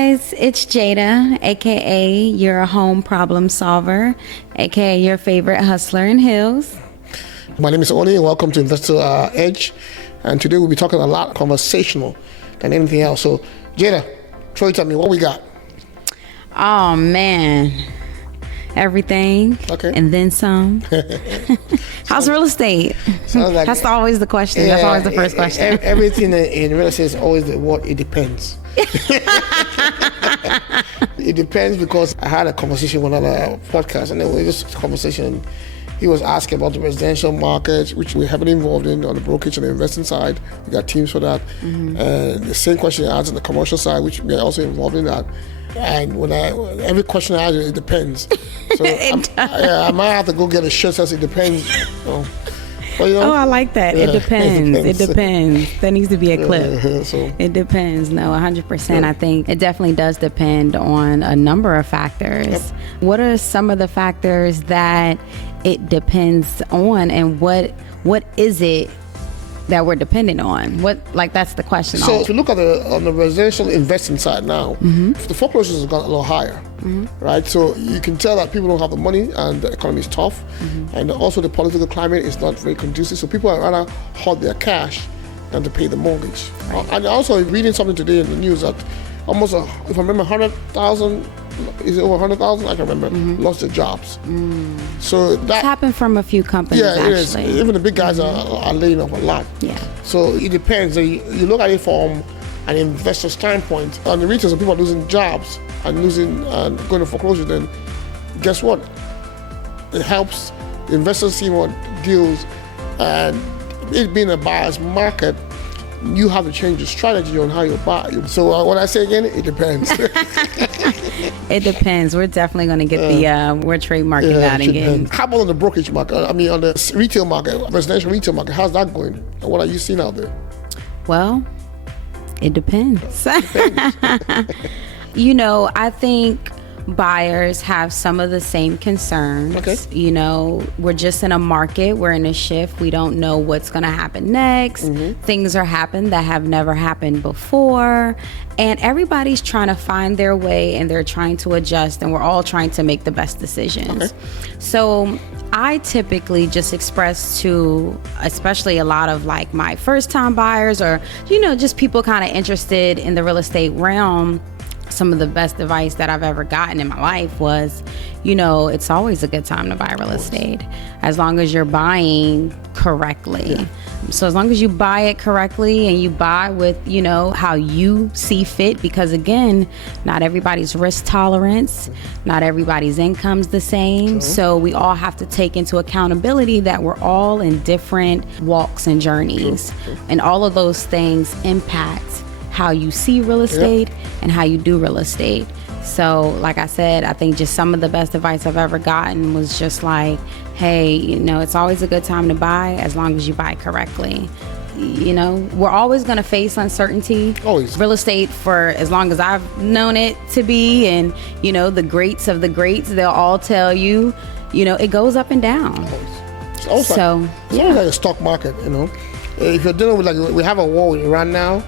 guys, it's Jada, aka your home problem solver, aka your favorite hustler in Hills. My name is Oni, and welcome to Investor Edge. And today we'll be talking a lot conversational than anything else. So, Jada, throw it at me. What we got? Oh man, everything, Okay. and then some. How's real estate? Like, That's always the question. That's always the first question. Everything in real estate is always the word. It depends. It depends, because I had a conversation with another podcast, and then we just conversation. He was asking about the residential market, which we're heavily involved in on the brokerage and the investing side. We got teams for that. Mm-hmm. And the same question he asked on the commercial side, which we're also involved in that. And every question I ask, it depends. So I might have to go get a shirt that says it depends. Oh, I like that. Yeah, it depends. It depends. That needs to be a clip. It depends. No, 100%. I think it definitely does depend on a number of factors. Yep. What are some of the factors that it depends on, and what is it that we're dependent on? That's the question. So if you look at on the residential investing side now, mm-hmm. the foreclosures have gone a little higher, mm-hmm. right? So you can tell that people don't have the money and the economy is tough, mm-hmm. and also the political climate is not very conducive. So people are rather hold their cash than to pay the mortgage. Right. And also reading something today in the news that almost, if I remember, 100,000. Is it over 100,000? I can remember. Mm-hmm. Lost their jobs. Mm. So that happened from a few companies. Yeah, it is. Actually. Even the big guys are laying off a lot. Yeah. So it depends. You look at it from an investor standpoint. On the retail, some people are losing jobs and going to foreclosure. Then guess what? It helps the investors see what deals, and it being a buyer's market, you have to change your strategy on how you buy. So when I say again, it depends. It depends. We're definitely going to get we're trademarking that again. How about on the brokerage market? I mean, on the retail market, residential retail market, how's that going? And what are you seeing out there? Well, it depends. I think buyers have some of the same concerns. Okay. We're just in a market, we're in a shift. We don't know what's going to happen next. Mm-hmm. Things are happening that have never happened before. And everybody's trying to find their way, and they're trying to adjust, and we're all trying to make the best decisions. Okay. So I typically just express to, especially a lot of like my first time buyers, or, just people kind of interested in the real estate realm, some of the best advice that I've ever gotten in my life was, it's always a good time to buy real estate, as long as you're buying correctly. Yeah. So as long as you buy it correctly and you buy with, how you see fit, because again, not everybody's risk tolerance, not everybody's income's the same. True. So we all have to take into accountability that we're all in different walks and journeys. True. And all of those things impact how you see real estate, yep. and how you do real estate. So like I said, I think just some of the best advice I've ever gotten was just like, hey, it's always a good time to buy as long as you buy correctly. We're always going to face uncertainty. Always. Real estate, for as long as I've known it to be, and the greats of the greats, they'll all tell you, it goes up and down. It's almost like a stock market. If you're dealing with, we have a war with Iran now.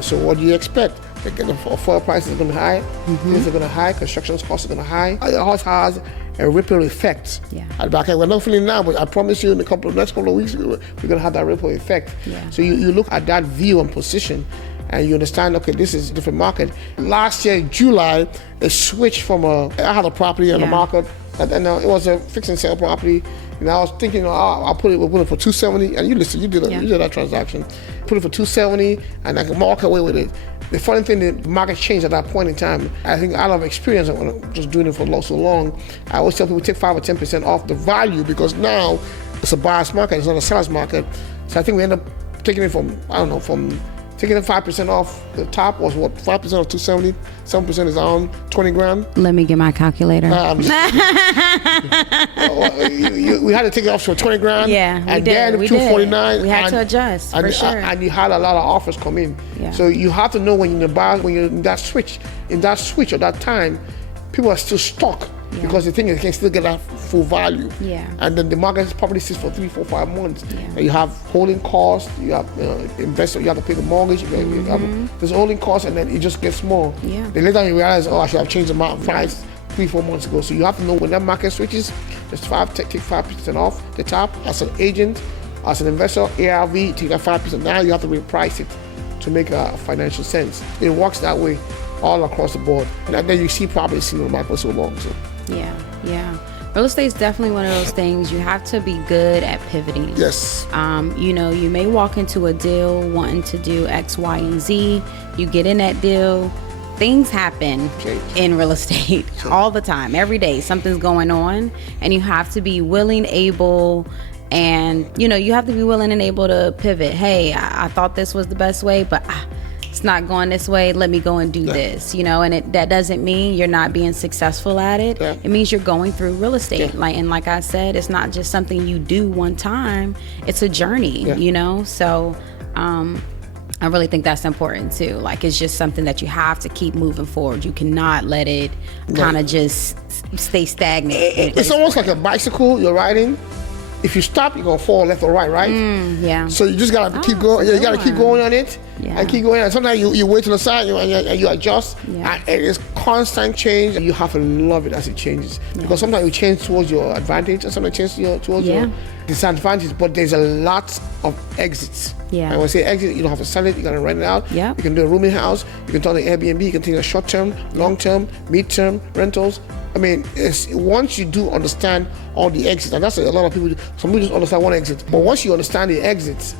So what do you expect? The oil prices are going to be high, things are going to high, construction costs are going to high. It also has a ripple effect. Yeah. We're not feeling it now, but I promise you in the next couple of weeks, we're going to have that ripple effect. Yeah. So you look at that view and position, and you understand, okay, this is a different market. Last year, July, it switched from I had a property on the market, and it was a fix and sale property. And I was thinking, we'll put it for $270, and you did that transaction. Put it for $270, and I can walk away with it. The funny thing, the market changed at that point in time. I think out of experience, just doing it for so long, I always tell people take 5 or 10% off the value, because now it's a buyer's market, it's not a seller's market. So I think we end up taking it taking 5% off the top was 5% of 270, 7% is on 20 grand. Let me get my calculator. We had to take it off for 20 grand. Yeah, and then 249. We had to adjust, for sure. And you had a lot of offers come in. Yeah. So you have to know when you're in that switch at that time, people are still stuck. Yeah. Because the thing is, they can still get that full value. Yeah. And then the market probably sits for 3, 4, 5 months. Yeah. And you have holding costs, you have investor, you have to pay the mortgage, you have, there's holding costs, and then it just gets small. Yeah. Then later you realize, I should have changed the price 3, 4 months ago. So you have to know when that market switches, just take 5% off the top. As an agent, as an investor, ARV, take that 5%. Now you have to reprice it to make financial sense. It works that way all across the board. And then you see probably seen the market for so long. So. Yeah. Real estate is definitely one of those things. You have to be good at pivoting. Yes. You may walk into a deal wanting to do X, Y, and Z. You get in that deal. Things happen in real estate all the time. Every day something's going on, and you have to be willing, able, and you have to be willing and able to pivot. Hey, I thought this was the best way, but it's not going this way. Let me go and do this, and that doesn't mean you're not being successful at it. Yeah. It means you're going through real estate. Like I said, it's not just something you do one time. It's a journey, So I really think that's important too. Like, it's just something that you have to keep moving forward. You cannot let it kind of just stay stagnant. It's almost like a bicycle you're riding. If you stop, you're gonna fall left or right? Yeah. So you just gotta keep going. You gotta keep going on it, and keep going. And sometimes you wait to the side and you adjust. Yeah. And it's constant change, and you have to love it as it changes. Because sometimes you change towards your advantage, and sometimes you change towards your disadvantage. But there's a lot of exits. Yeah. And when I say exit, you don't have to sell it. You gotta rent it out. Yeah. You can do a rooming house. You can turn it Airbnb. You can take a short-term, long-term, mid-term rentals. I mean, once you do understand all the exits, and that's a lot of people do. Some people just understand one exit, but once you understand the exits,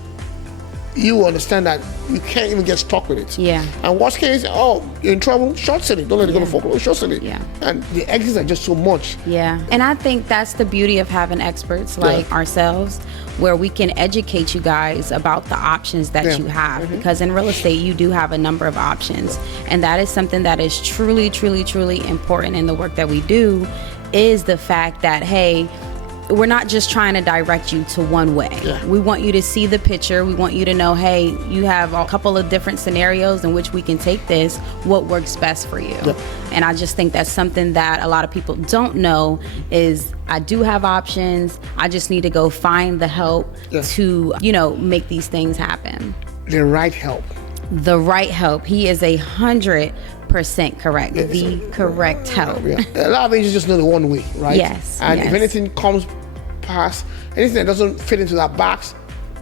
you understand that you can't even get stuck with it. Yeah. And worst case, you're in trouble, short sell it. Don't let it go to foreclosure, short sell it. Yeah. And the exits are just so much. Yeah. And I think that's the beauty of having experts like ourselves, where we can educate you guys about the options that you have. Because in real estate, you do have a number of options. And that is something that is truly, truly, truly important in the work that we do, is the fact that, hey, we're not just trying to direct you to one way. Yeah. We want you to see the picture. We want you to know, hey, you have a couple of different scenarios in which we can take this, what works best for you. Yeah. And I just think that's something that a lot of people don't know, is I do have options. I just need to go find the help to, make these things happen. The right help. The right help. He is 100% correct. The correct help. Yeah. A lot of agents just know the one way, right? Yes. And if anything comes past, anything that doesn't fit into that box,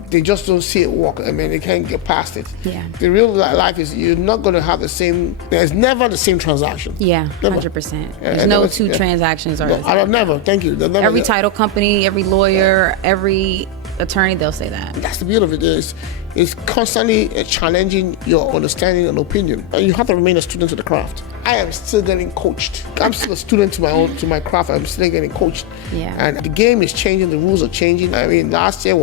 they just don't see it work. I mean, they can't get past it. Yeah. The real life is you're not going to have the same, there's never the same transaction. Yeah, Never. 100%. There's no two transactions are the same. I don't never, thank you. Never, Every title company, every lawyer, every attorney, they'll say that. That's the beauty of it. It's constantly challenging your understanding and opinion. And you have to remain a student to the craft. I am still getting coached. I'm still a student to my craft. I'm still getting coached. Yeah. And the game is changing. The rules are changing. I mean, last year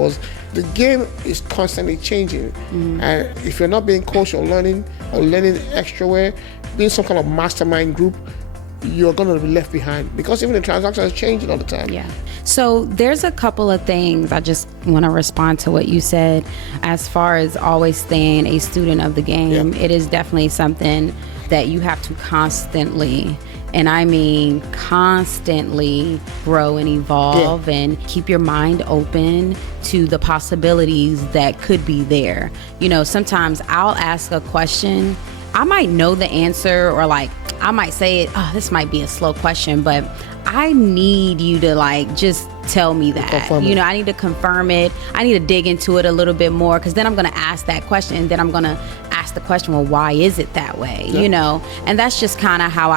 the game is constantly changing. And if you're not being coached or learning extra way, being some kind of mastermind group, you're going to be left behind, because even the transactions are changing all the time. Yeah. So there's a couple of things I just want to respond to what you said. As far as always staying a student of the game, it is definitely something that you have to constantly, and I mean constantly, grow and evolve and keep your mind open to the possibilities that could be there. Sometimes I'll ask a question, I might know the answer, or I might say, this might be a slow question, but I need you to just tell me that. I need to confirm it. I need to dig into it a little bit more, because then I'm going to ask that question, and then I'm going to ask the question, well, why is it that way? And that's just kind of how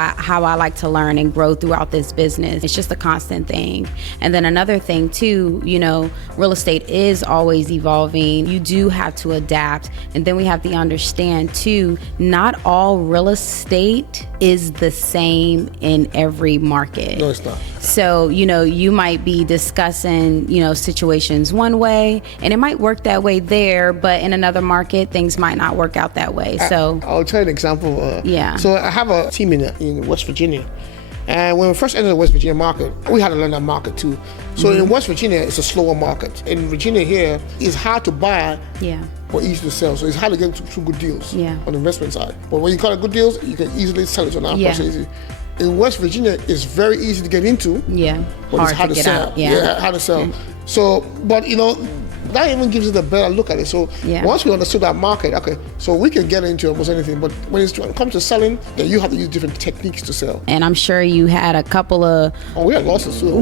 I like to learn and grow throughout this business. It's just a constant thing. And then another thing too, real estate is always evolving. You do have to adapt. And then we have to understand too, not all real estate is the same in every market. No, it's not. So, you might be discussing, situations one way, and it might work that way there, but in another market, things might not work out that way. So I'll tell you an example. So I have a team in West Virginia. And when we first entered the West Virginia market, we had to learn that market too. So in West Virginia, it's a slower market. In Virginia here, it's hard to buy but easy to sell. So it's hard to get two good deals on the investment side. But when you got good deals, you can easily sell it to another person easy. in West Virginia, it's very easy to get into. Yeah, but it's hard to get sell. out. Yeah, hard to sell. So, but that even gives it a better look at it. So once we understood that market, okay, so we can get into almost anything. But when it comes to selling, then you have to use different techniques to sell. And I'm sure you had a couple of we had losses too.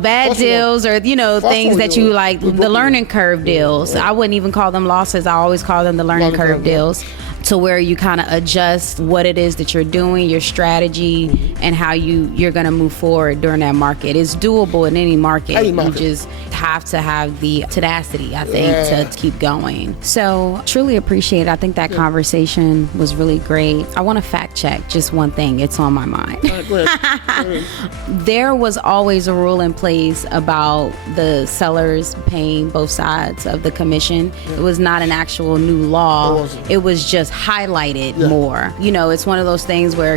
Bad deals or things that you like, the learning curve deals. I wouldn't even call them losses. I always call them the learning curve deals. To where you kind of adjust what it is that you're doing, your strategy, and how you're going to move forward during that market. It's doable in any market. You just have to have the tenacity, I think, to keep going. So truly appreciate it. I think that conversation was really great. I want to fact check just one thing. It's on my mind. Go ahead. There was always a rule in place about the sellers paying both sides of the commission. It was not an actual new law. It was just highlighted more. It's one of those things where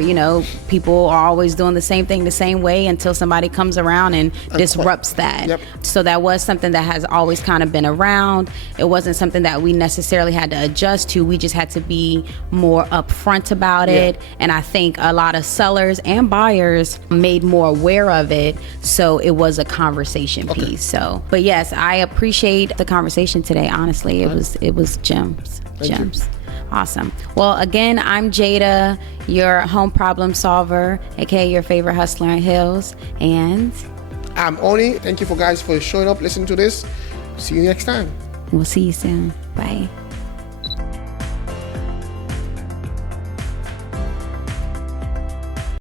people are always doing the same thing the same way until somebody comes around and disrupts that. So that was something that has always kind of been around. It wasn't something that we necessarily had to adjust to. We just had to be more upfront about it. And I think a lot of sellers and buyers made more aware of it, so it was a conversation piece. So, but yes, I appreciate the conversation today. Honestly, it was gems. Awesome. Well, again, I'm Jada, your home problem solver, aka your favorite hustler in Hills, and I'm Oni. Thank you guys for showing up, listening to this. See you next time. We'll see you soon. Bye.